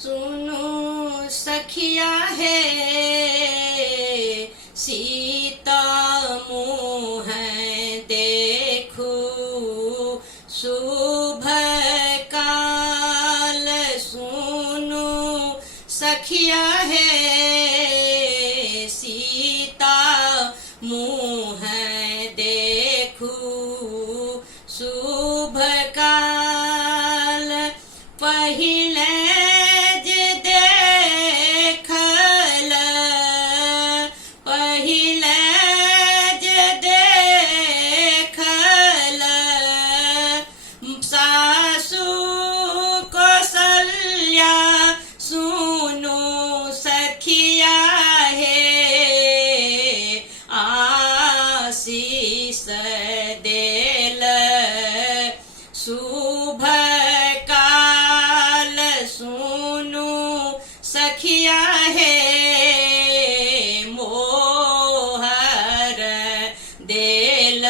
सुनो सखिया है सीता मुँह देखो शुभ काल। सुनो सखिया है सीता मुँह देखो शुभ काल। पहिले सासु कौशल्या सुनो सखिया है आशीष देल शुभ काल। सुनो सखिया है मोहर देल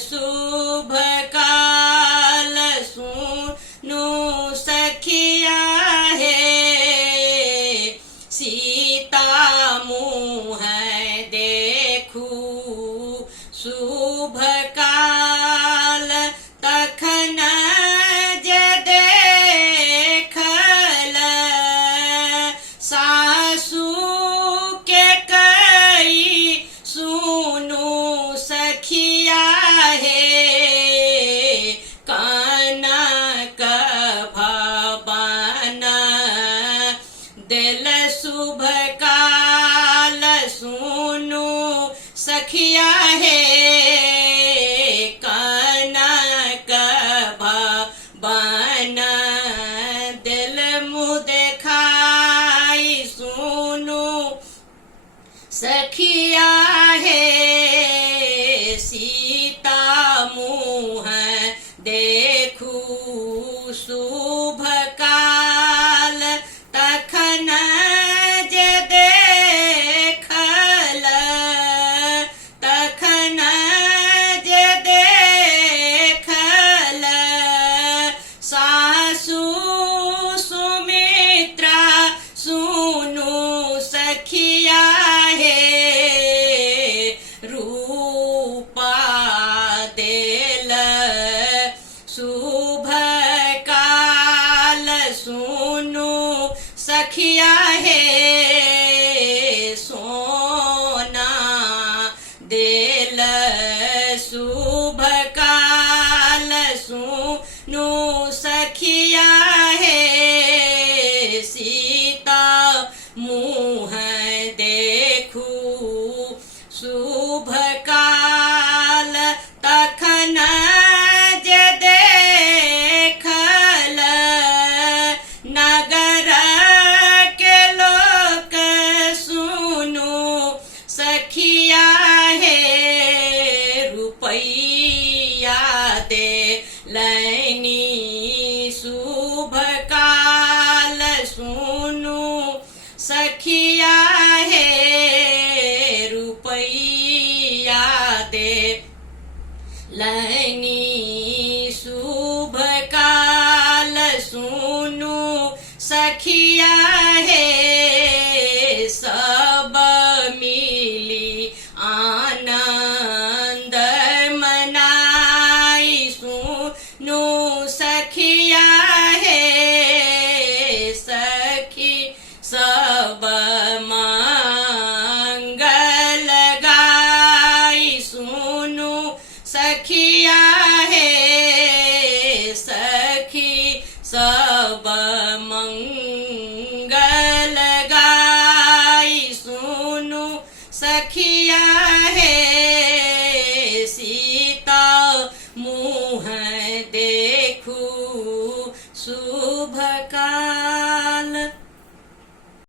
शुभ काल। सुनो सखिया है सीता मुँह देखू शुभ काल। तखन जे देखल सासु के कई सुनो सखिया है कनक भवन दिल शुभ काल। सुनो सखिया है कनक भवन दिल मुँह देखाई। सुनो सखिया है सीता मुँह देखू शुभ काल। तखन जे देखल तखन जे देखल सासु सुमित्रा सुनो सखिया है रूपा देल शुभ काल। सुनो सखिया है सोना देल शुभ काल। सुनो सखिया है सीता मुँह देखू शुभ काल। तखन जे देखल नगर के लोक सुनो सखिया है रुपैया दे लैनी शुभ काल। सुनो सखिया है रुपैया दे लैनी शुभ काल। सुनो सखिया है सब मिली आनंद मनाई। सुनो सखिया है सखी सब मंगल गाई। सुनो सखिया है सखी सब मंगल